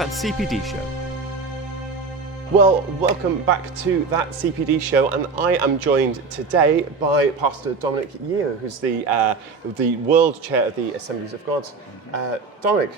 That CPD Show. Well, welcome back to That CPD Show, and I am joined today by Pastor Dominic Yeo, who's the World Chair of the Assemblies of God. Dominic,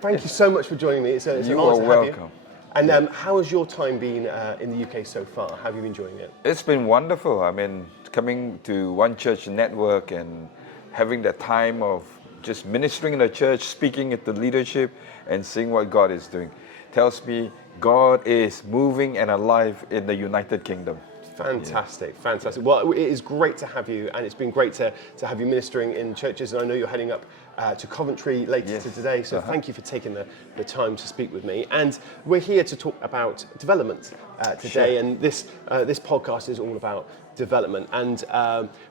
thank you so much for joining me. It's an honor to have you. And how has your time been in the UK so far? How have you been enjoying it? It's been wonderful. I mean, coming to One Church Network and having that time of just ministering in the church, speaking at the leadership, and seeing what God is doing tells me God is moving and alive in the United Kingdom. Fantastic, fantastic. Well, it is great to have you, and it's been great to have you ministering in churches, and I know you're heading up to Coventry later today, so thank you for taking the time to speak with me. And we're here to talk about development today, and this podcast is all about development, and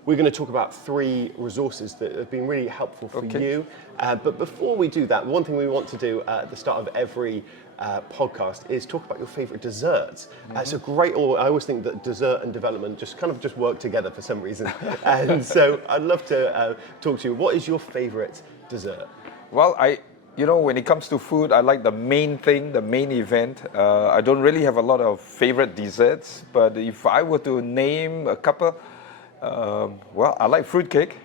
we're going to talk about 3 resources that have been really helpful for you. But before we do that, one thing we want to do at the start of every podcast is talk about your favourite desserts. It's a great, I always think that dessert and development just work together for some reason. And so I'd love to talk to you. What is your favourite dessert? Well, when it comes to food, I like the main thing, the main event. I don't really have a lot of favorite desserts, but if I were to name a couple, I like fruitcake.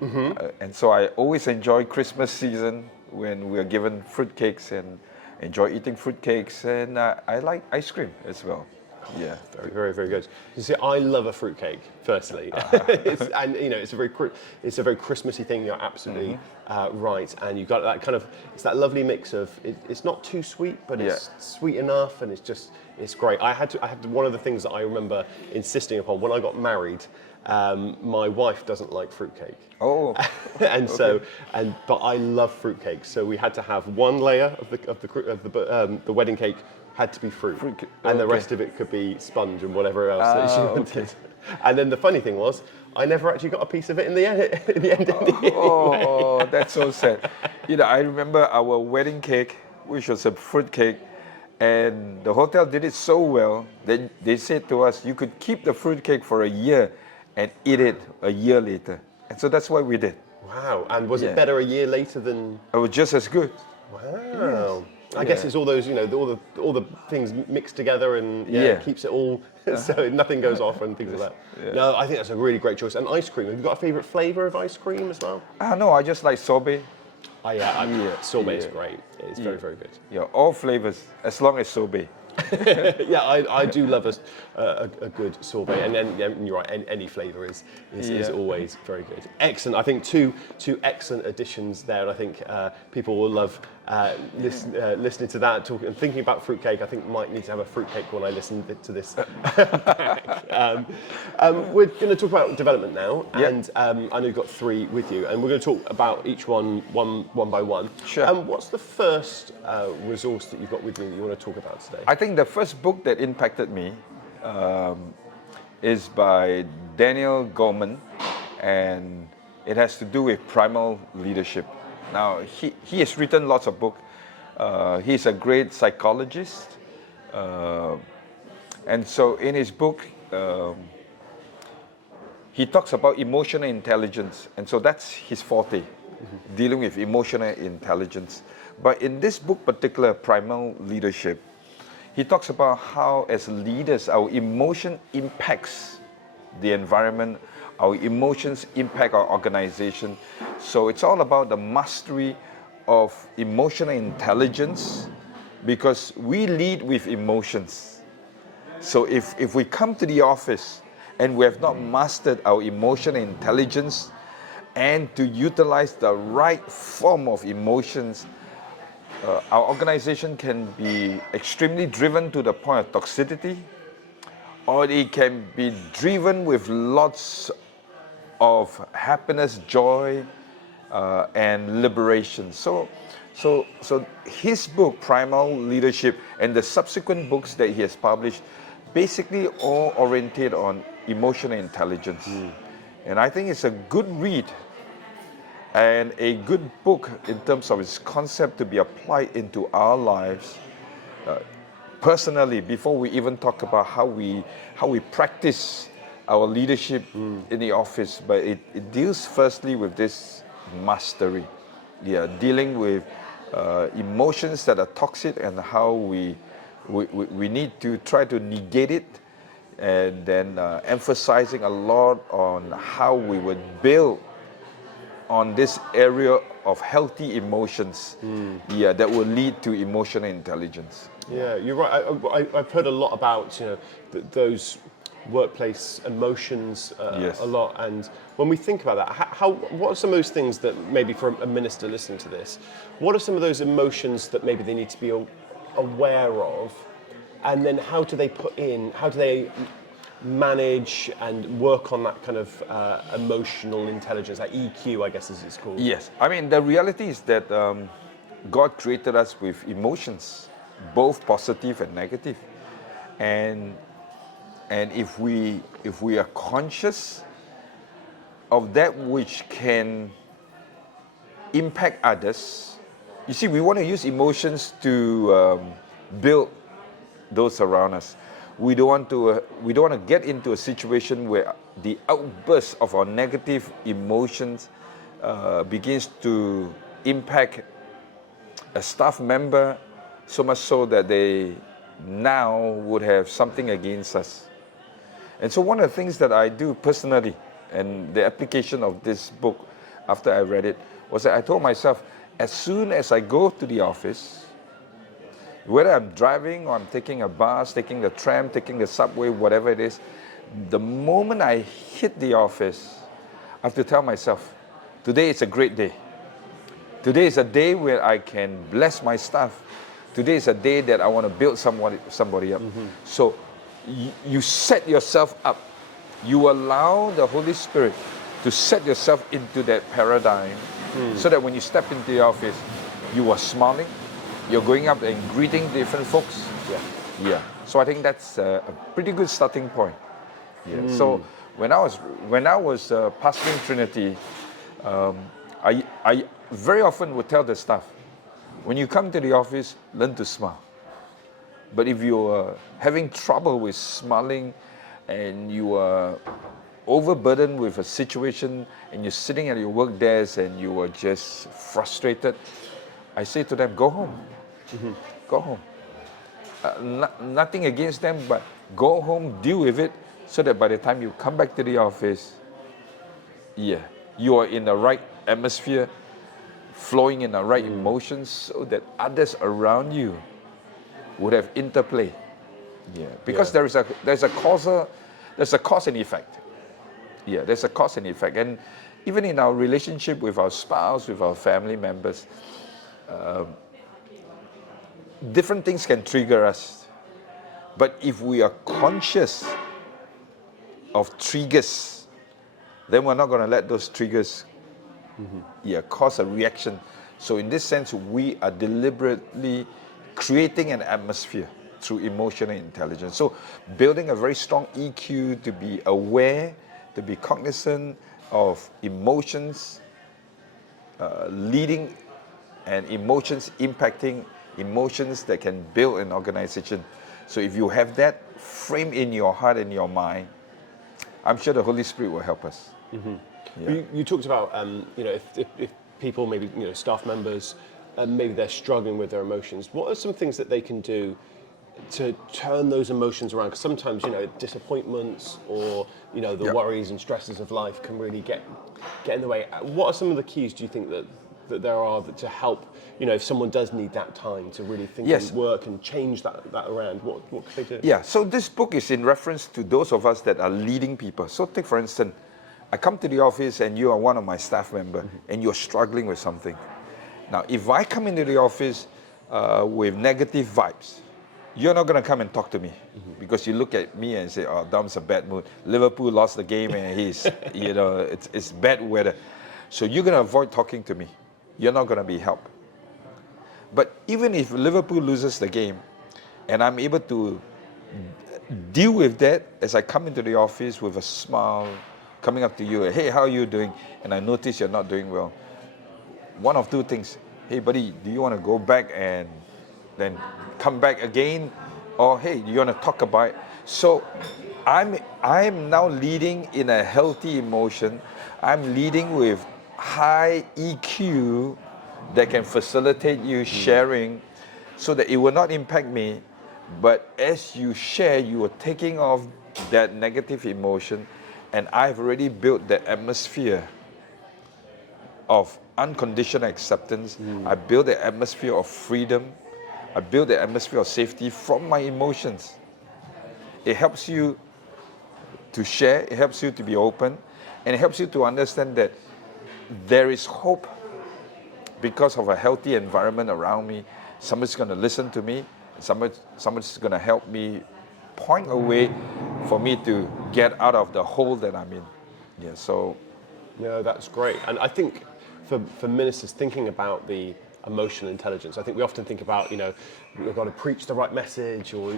And so I always enjoy Christmas season when we are given fruitcakes and enjoy eating fruitcakes. And I like ice cream as well. Yeah, very, very good. You see, I love a fruitcake. Firstly, it's a very Christmassy thing. You're absolutely right, and you've got that it's that lovely mix of it's not too sweet, but it's sweet enough, and it's great. I had one of the things that I remember insisting upon when I got married. My wife doesn't like fruitcake. Oh, but I love fruitcake. So we had to have one layer of the wedding cake had to be fruit, and the rest of it could be sponge and whatever else that she wanted. And then the funny thing was, I never actually got a piece of it in the end. Oh, that's so sad. I remember our wedding cake, which was a fruit cake, and the hotel did it so well that they said to us, you could keep the fruit cake for a year and eat it a year later. And so that's what we did. Wow. And was it better a year later than? It was just as good. Wow. Yes. I guess it's all those, all the things mixed together, and it keeps it all so nothing goes off and things like that. Yeah. No, I think that's a really great choice. And ice cream. Have you got a favourite flavour of ice cream as well? No, I just like sorbet. Sorbet is great. It's very, very good. Yeah, all flavours as long as sorbet. I do love a good sorbet, and then you're right. Any flavour is always very good. Excellent. I think two excellent additions there, and I think people will love listening to that, talking and thinking about fruitcake. I think might need to have a fruitcake when I listen to this. We're going to talk about development now, and I know you've got 3 with you, and we're going to talk about each one by one. Sure. What's the first resource that you've got with you that you want to talk about today? I think the first book that impacted me is by Daniel Goleman, and it has to do with primal leadership. Now, he has written lots of books. He's a great psychologist. And so in his book, he talks about emotional intelligence. And so that's his forte, dealing with emotional intelligence. But in this book, particular Primal Leadership, he talks about how as leaders, our emotion impacts the environment, our emotions impact our organization. So it's all about the mastery of emotional intelligence, because we lead with emotions. So if we come to the office and we have not mastered our emotional intelligence and to utilize the right form of emotions, our organization can be extremely driven to the point of toxicity, or it can be driven with lots of happiness, joy, and liberation. So his book, Primal Leadership, and the subsequent books that he has published, basically all oriented on emotional intelligence. And I think it's a good read and a good book in terms of its concept to be applied into our lives personally, before we even talk about how we practice our leadership in the office. But it deals firstly with this mastery, dealing with emotions that are toxic and how we need to try to negate it, and then emphasizing a lot on how we would build on this area of healthy emotions, that will lead to emotional intelligence. Yeah, you're right. I've heard a lot about those workplace emotions Yes. a lot, and when we think about that, what are some of those things that maybe for a minister listening to this, what are some of those emotions that maybe they need to be aware of, and then how do they manage and work on that kind of emotional intelligence, like EQ, I guess as it's called? Yes, I mean the reality is that God created us with emotions, both positive and negative, and if we are conscious of that which can impact others, you see, we want to use emotions to build those around us. We don't want to get into a situation where the outburst of our negative emotions begins to impact a staff member, so much so that they now would have something against us. And so one of the things that I do personally, and the application of this book after I read it, was that I told myself, as soon as I go to the office, whether I'm driving or I'm taking a bus, taking the tram, taking the subway, whatever it is, the moment I hit the office, I have to tell myself, today is a great day. Today is a day where I can bless my staff. Today is a day that I want to build somebody up. So you set yourself up. You allow the Holy Spirit to set yourself into that paradigm, so that when you step into the office, you are smiling, you're going up and greeting different folks. Yeah. So I think that's a pretty good starting point. Yeah. So when I was pastoring Trinity, I very often would tell the staff, when you come to the office, learn to smile. But if you are having trouble with smiling and you are overburdened with a situation and you're sitting at your work desk and you are just frustrated, I say to them, go home. Go home. Nothing against them, but go home, deal with it, so that by the time you come back to the office, you are in the right atmosphere, flowing in the right emotions, so that others around you would have interplay. Because there's a cause and effect. There's a cause and effect. And even in our relationship with our spouse, with our family members, different things can trigger us. But if we are conscious of triggers, then we're not going to let those triggers cause a reaction. So in this sense, we are deliberately creating an atmosphere through emotional intelligence. So building a very strong EQ to be aware, to be cognizant of emotions, leading and emotions impacting, emotions that can build an organization. So if you have that frame in your heart and your mind, I'm sure the Holy Spirit will help us. You talked about if people, maybe staff members, maybe they're struggling with their emotions. What are some things that they can do to turn those emotions around? Because sometimes disappointments or the worries and stresses of life can really get in the way. What are some of the keys, do you think, that there are to help if someone does need that time to really think and work and change that around? What can they do? So this book is in reference to those of us that are leading people. So take, for instance, I come to the office and you are one of my staff members and you're struggling with something. Now, if I come into the office with negative vibes, you're not going to come and talk to me because you look at me and say, oh, Dom's a bad mood. Liverpool lost the game and he's, it's bad weather. So you're going to avoid talking to me. You're not going to be helped. But even if Liverpool loses the game and I'm able to deal with that as I come into the office with a smile, coming up to you, hey, how are you doing? And I notice you're not doing well. One of two things. Hey, buddy, do you want to go back and then come back again? Or, hey, do you want to talk about it? So I'm now leading in a healthy emotion. I'm leading with high EQ that can facilitate you sharing so that it will not impact me, but as you share, you are taking off that negative emotion, and I've already built the atmosphere of unconditional acceptance. I built the atmosphere of freedom. I built the atmosphere of safety from my emotions. It helps you to share, it helps you to be open, and it helps you to understand that there is hope because of a healthy environment around me. Somebody's going to listen to me, somebody's going to help me point a way for me to get out of the hole that I'm in. Yeah, so. No, that's great. And I think for ministers thinking about the emotional intelligence, I think we often think about, we've got to preach the right message, or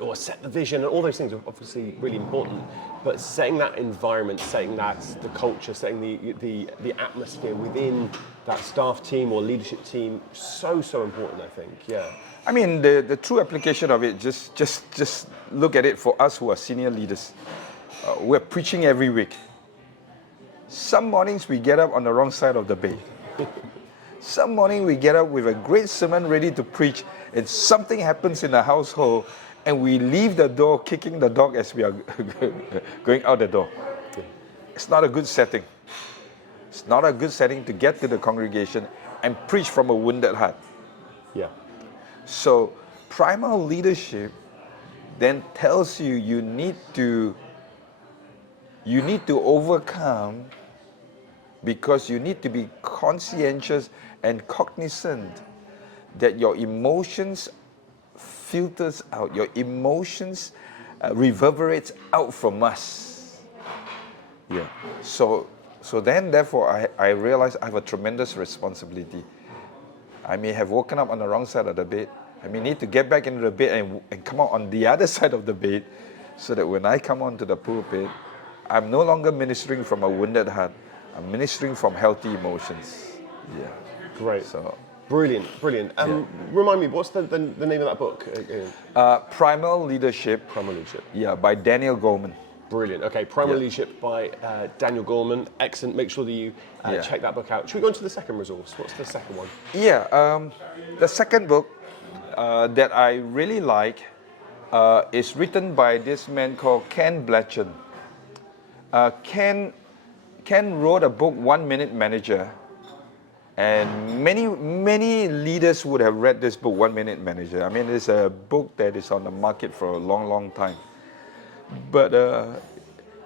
or set the vision, and all those things are obviously really important. But setting that environment, setting that the culture, setting the atmosphere within that staff team or leadership team, so important, I think. Yeah. I mean, the true application of it, just look at it for us who are senior leaders. We're preaching every week. Some mornings we get up on the wrong side of the bed. Some morning we get up with a great sermon ready to preach, and something happens in the household, and we leave the door kicking the dog as we are going out the door. It's not a good setting. It's not a good setting to get to the congregation and preach from a wounded heart. Yeah. So primal leadership then tells you you need to overcome, because you need to be conscientious and cognizant that your emotions filters out, your emotions reverberates out from us. Yeah. So then, therefore, I realize I have a tremendous responsibility. I may have woken up on the wrong side of the bed. I may need to get back into the bed and come out on the other side of the bed, so that when I come onto the pulpit, I'm no longer ministering from a wounded heart. I'm ministering from healthy emotions. Yeah. Great. So. Brilliant. Remind me, what's the name of that book? Primal Leadership. Primal Leadership. Yeah, by Daniel Goleman. Brilliant. Okay, Primal Leadership by Daniel Goleman. Excellent. Make sure that you check that book out. Should we go on to the second resource? What's the second one? Yeah, the second book that I really like is written by this man called Ken Blanchard. Ken wrote a book, 1 Minute Manager, and many leaders would have read this book, 1 Minute Manager. I mean, it's a book that is on the market for a long time. But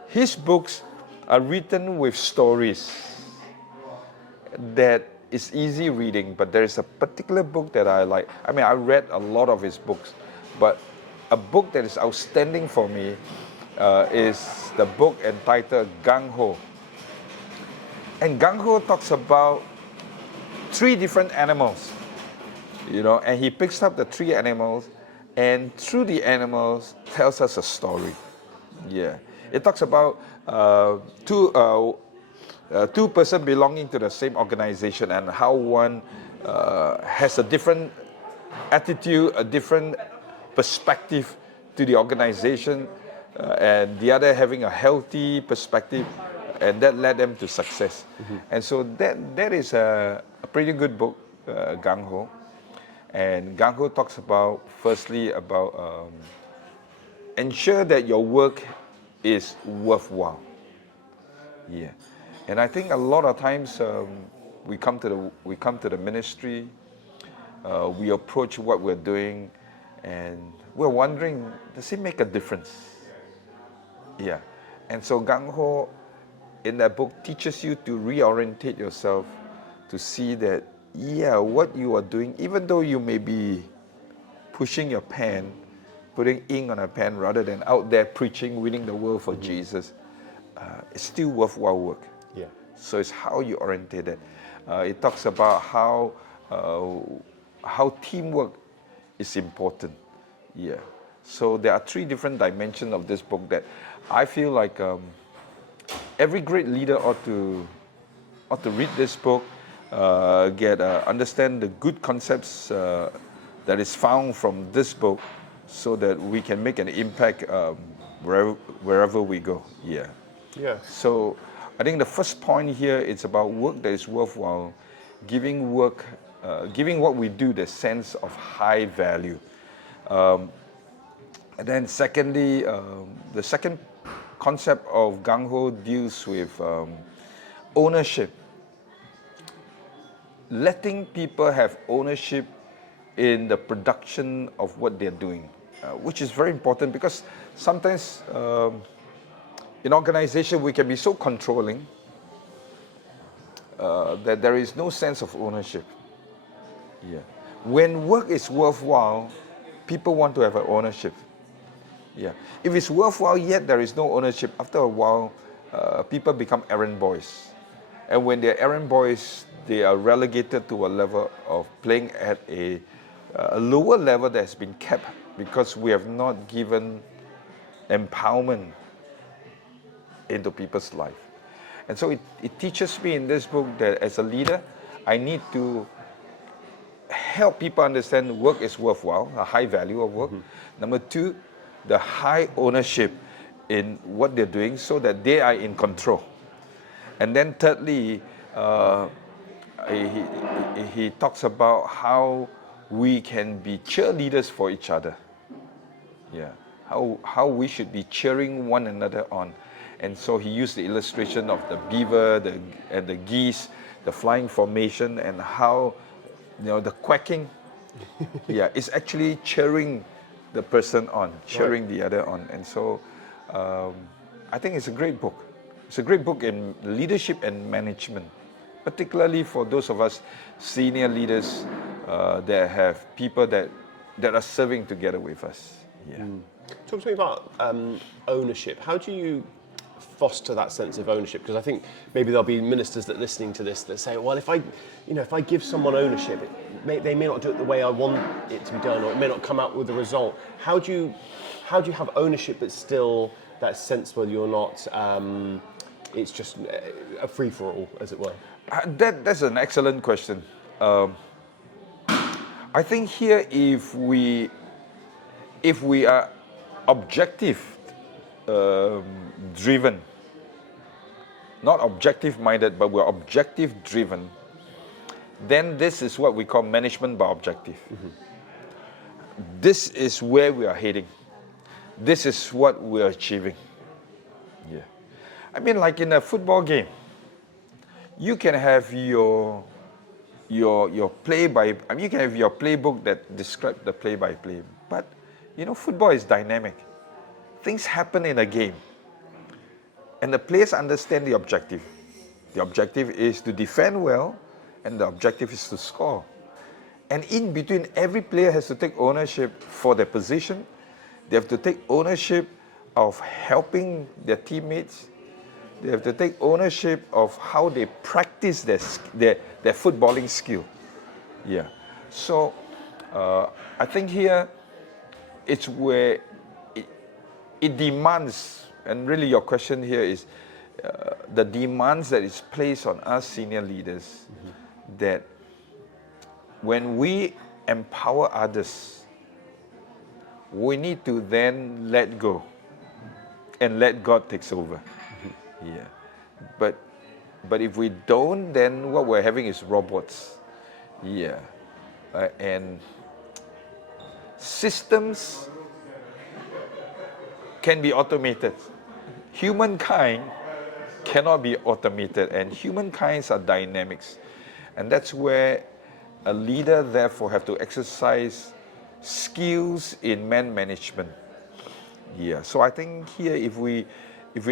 his books are written with stories that is easy reading, but there is a particular book that I like. I mean, I read a lot of his books, but a book that is outstanding for me is the book entitled Gung Ho. And Gung Ho talks about 3 different animals, and he picks up the 3 animals, and through the animals tells us a story. Yeah, it talks about two persons belonging to the same organization, and how one has a different attitude, a different perspective to the organization, and the other having a healthy perspective, and that led them to success. And so that is a pretty good book, Gung Ho. And Gung Ho talks about, firstly, about ensure that your work is worthwhile. Yeah, and I think a lot of times we come to the ministry, we approach what we're doing, and we're wondering, does it make a difference? Yeah, and so Gung Ho in that book teaches you to reorientate yourself, to see that, what you are doing, even though you may be pushing your pen, putting ink on a pen rather than out there preaching, winning the world for Jesus, it's still worthwhile work. Yeah. So it's how you orientate it. It talks about how teamwork is important. Yeah. So there are 3 different dimensions of this book that I feel like every great leader ought to read this book, understand the good concepts that is found from this book, so that we can make an impact wherever we go. Yeah. Yeah. So I think the first point here is about work that is worthwhile. giving what we do the sense of high value. And then secondly, the second concept of Gung Ho deals with ownership. Letting people have ownership in the production of what they're doing, which is very important because sometimes in organization we can be so controlling that there is no sense of ownership. Yeah. When work is worthwhile, people want to have an ownership. Yeah. If it's worthwhile yet there is no ownership, after a while, people become errand boys. And when they're errand boys, they are relegated to a level of playing at a lower level that has been kept because we have not given empowerment into people's life. And so it teaches me in this book that as a leader, I need to help people understand work is worthwhile, a high value of work. Number two, the high ownership in what they're doing so that they are in control. And then thirdly, he talks about how we can be cheerleaders for each other. Yeah, how we should be cheering one another on. And so he used the illustration of the beaver and the geese, the flying formation, and how the quacking, is actually cheering the person on, cheering the other on. And so I think it's a great book. It's a great book in leadership and management, particularly for those of us senior leaders that have people that are serving together with us. Yeah. Talk to me about ownership. How do you foster that sense of ownership? Because I think maybe there'll be ministers that are listening to this that say, well, if I give someone ownership, they may not do it the way I want it to be done, or it may not come out with the result. How do you have ownership but still that sense where you're not, it's just a free-for-all, as it were? That's an excellent question. I think here if we are objective driven, not objective minded, but we're objective driven, then this is what we call management by objective. This is where we are heading. This is what we're achieving. Yeah. I mean, like in a football game, you can have your play-by. I mean, you can have your playbook that describes the play-by-play. But football is dynamic. Things happen in a game, and the players understand the objective. The objective is to defend well, and the objective is to score. And in between, every player has to take ownership for their position. They have to take ownership of helping their teammates. They have to take ownership of how they practice their footballing skill. Yeah. So I think here it's where it demands, and really your question here is the demands that is placed on us senior leaders, that when we empower others, we need to then let go and let God takes over. Yeah. But if we don't, then what we're having is robots. Yeah. And systems can be automated. Humankind cannot be automated, and humankinds are dynamics. And that's where a leader therefore have to exercise skills in man management. Yeah. So I think here if we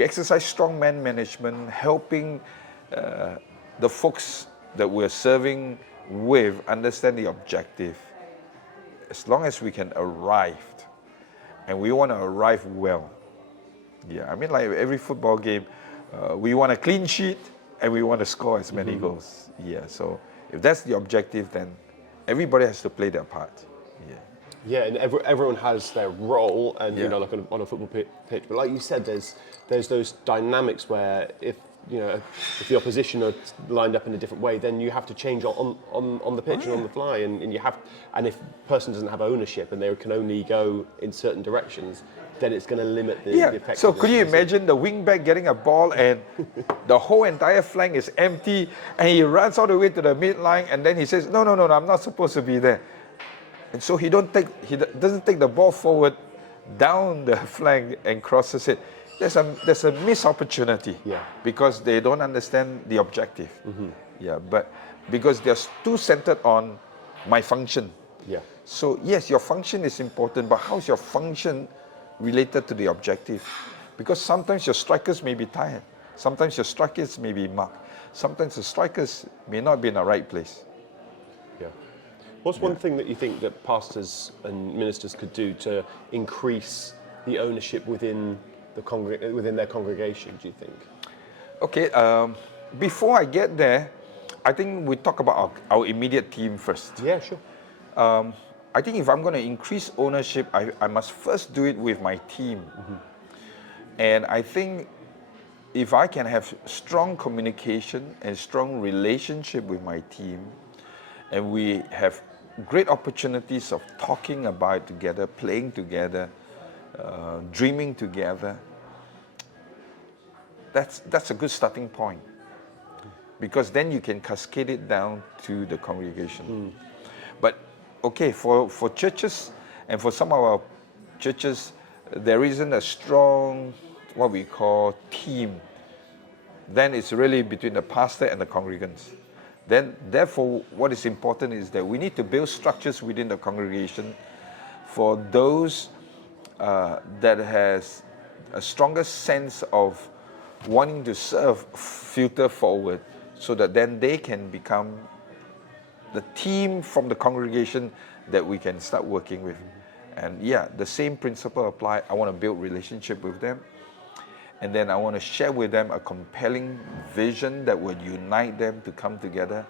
exercise strong man management, helping the folks that we're serving with understand the objective, as long as we can arrive, and we want to arrive well. Yeah, I mean, like every football game, we want a clean sheet and we want to score as many goals. Yeah, so if that's the objective, then everybody has to play their part. Yeah. Yeah, and everyone has their role, and like on a football pitch. But like you said, there's those dynamics where if the opposition are lined up in a different way, then you have to change on the pitch and on the fly, and if a person doesn't have ownership and they can only go in certain directions, then it's going to limit the effectiveness. So could you imagine the wingback getting a ball and the whole entire flank is empty and he runs all the way to the midline and then he says, no, I'm not supposed to be there. And so he doesn't take the ball forward down the flank and crosses it. There's a missed opportunity because they don't understand the objective. But because they're too centered on my function. So yes, your function is important, but how's your function related to the objective? Because sometimes your strikers may be tired. Sometimes your strikers may be marked. Sometimes the strikers may not be in the right place. What's one thing that you think that pastors and ministers could do to increase the ownership within their congregation, do you think? Okay, before I get there, I think we talk about our immediate team first. Yeah, sure. I think if I'm going to increase ownership, I must first do it with my team. And I think if I can have strong communication and strong relationship with my team, and we have great opportunities of talking about it together, playing together, dreaming together, that's a good starting point. Because then you can cascade it down to the congregation. But okay, for churches and for some of our churches, there isn't a strong, what we call, team. Then it's really between the pastor and the congregants. Then, therefore, what is important is that we need to build structures within the congregation for those that has a stronger sense of wanting to serve, filter forward, so that then they can become the team from the congregation that we can start working with. And the same principle apply. I want to build relationship with them. And then I want to share with them a compelling vision that would unite them to come together.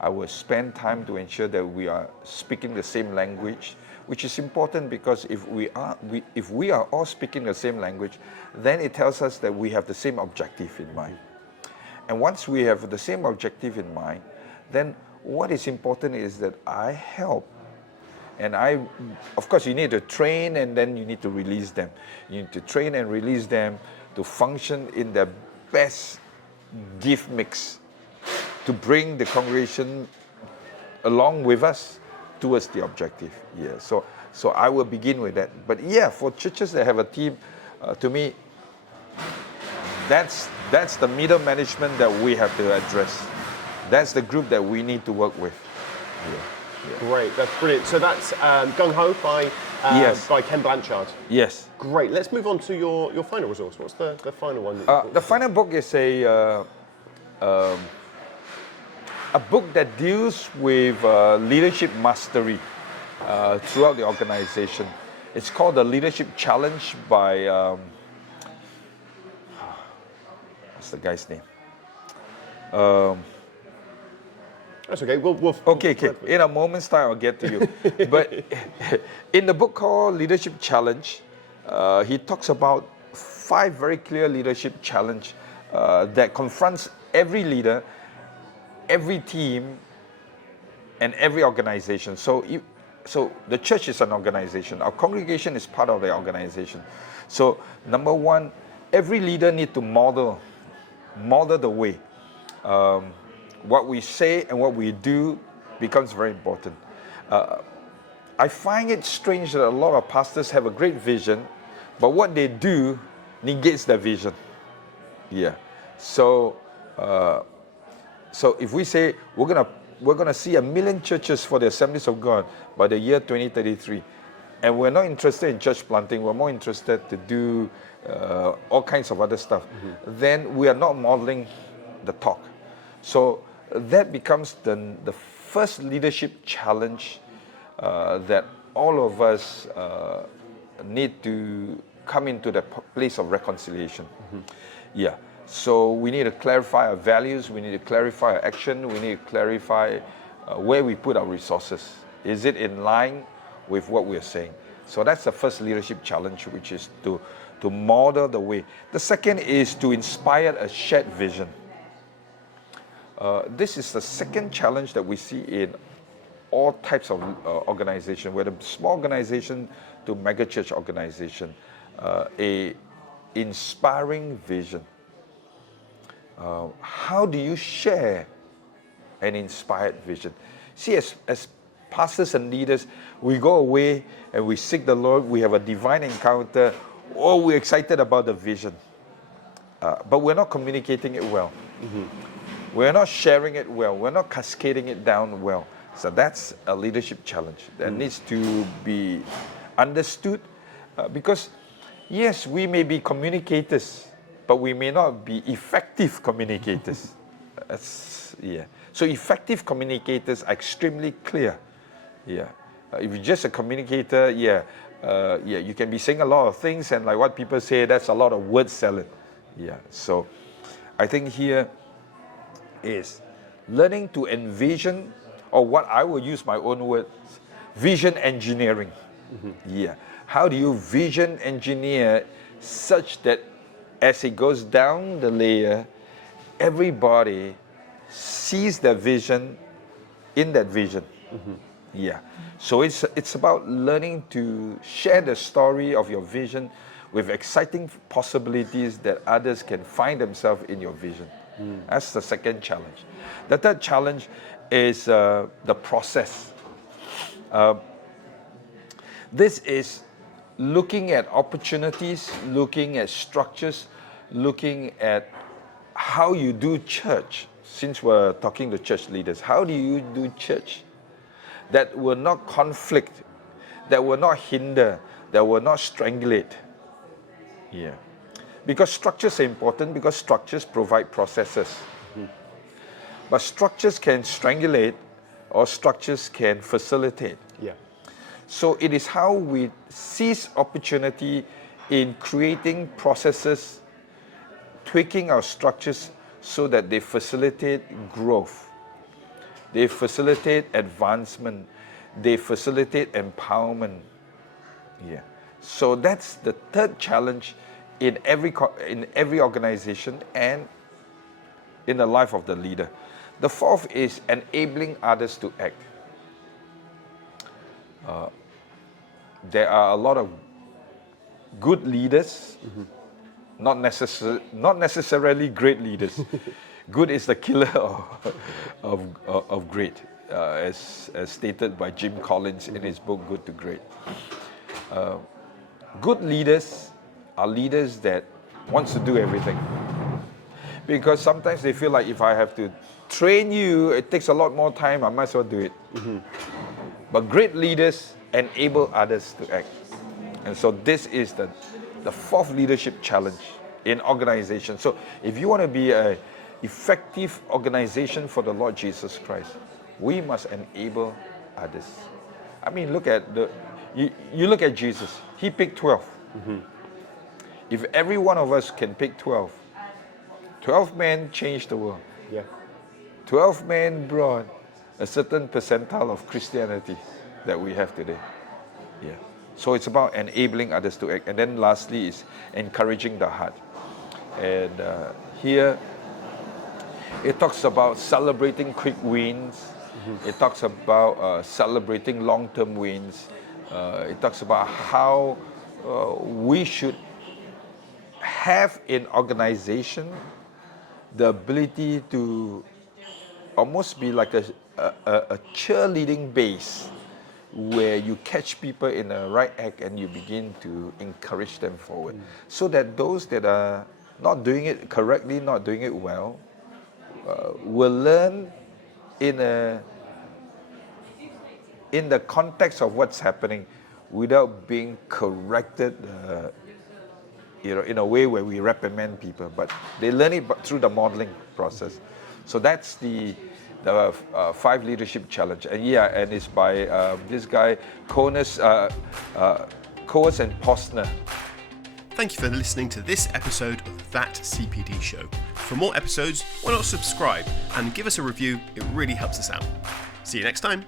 I will spend time to ensure that we are speaking the same language, which is important because if we are all speaking the same language, then it tells us that we have the same objective in mind. And once we have the same objective in mind, then what is important is that I help. And of course, you need to train and then you need to release them. You need to train and release them to function in their best gift mix, to bring the congregation along with us towards the objective. So I will begin with that. But for churches that have a team, to me, that's the middle management that we have to address. That's the group that we need to work with. Great, that's brilliant. So that's Gung Ho by Ken Blanchard. Yes. Great. Let's move on to your final resource. What's the final one? The final book is a book that deals with leadership mastery throughout the organization. It's called The Leadership Challenge by what's the guy's name? That's okay. Okay. In a moment's time, I'll get to you. But in the book called Leadership Challenge, he talks about 5 very clear leadership challenge that confronts every leader, every team, and every organization. So the church is an organization. Our congregation is part of the organization. So number 1, every leader needs to model the way. What we say and what we do becomes very important. I find it strange that a lot of pastors have a great vision, but what they do negates the vision. So if we say we're gonna see 1 million churches for the Assemblies of God by the year 2033, and we're not interested in church planting, we're more interested to do all kinds of other stuff, then we are not modeling the talk. So that becomes the first leadership challenge that all of us need to come into the place of reconciliation. So we need to clarify our values, we need to clarify our action, we need to clarify where we put our resources. Is it in line with what we're saying? So that's the first leadership challenge, which is to model the way. The second is to inspire a shared vision. This is the second challenge that we see in all types of organization, whether small organization to mega church organization. a inspiring vision. How do you share an inspired vision? See, as pastors and leaders, we go away and we seek the Lord, we have a divine encounter, we're excited about the vision. But we're not communicating it well. We're not sharing it well. We're not cascading it down well. So that's a leadership challenge that needs to be understood because, yes, we may be communicators, but we may not be effective communicators. So effective communicators are extremely clear. If you're just a communicator, you can be saying a lot of things, and like what people say, that's a lot of word salad. So I think here is learning to envision, or what I will use my own words, vision engineering. How do you vision engineer such that as it goes down the layer, everybody sees the vision in that vision. So it's about learning to share the story of your vision with exciting possibilities that others can find themselves in your vision. That's the second challenge. The third challenge is the process. This is looking at opportunities, looking at structures, looking at how you do church. Since we're talking to church leaders, how do you do church that will not conflict, that will not hinder, that will not strangulate? Because structures are important, because structures provide processes. But structures can strangulate, or structures can facilitate. So it is how we seize opportunity in creating processes, tweaking our structures so that they facilitate growth, they facilitate advancement, they facilitate empowerment. So that's the third challenge in every organization and in the life of the leader. The fourth is enabling others to act. There are a lot of good leaders, not necessarily great leaders. Good is the killer of great, as stated by Jim Collins in his book Good to Great. Good leaders are leaders that wants to do everything. Because sometimes they feel like if I have to train you, it takes a lot more time, I might as well do it. But great leaders enable others to act. And so this is the fourth leadership challenge in organization. So if you want to be an effective organization for the Lord Jesus Christ, we must enable others. I mean, look at you look at Jesus. He picked 12. If every one of us can pick 12 men changed the world. 12 men brought a certain percentile of Christianity that we have today. So it's about enabling others to act. And then lastly is encouraging the heart. And here it talks about celebrating quick wins. It talks about celebrating long-term wins. It talks about how we should have in organization the ability to almost be like a cheerleading base where you catch people in the right act and you begin to encourage them forward. So that those that are not doing it correctly, not doing it well, will learn in the context of what's happening without being corrected in a way where we reprimand people, but they learn it through the modeling process. So that's the 5 leadership challenge, and it's by this guy Coase and Posner. Thank you for listening to this episode of That CPD Show. For more episodes, why not subscribe and give us a review? It really helps us out. See you next time.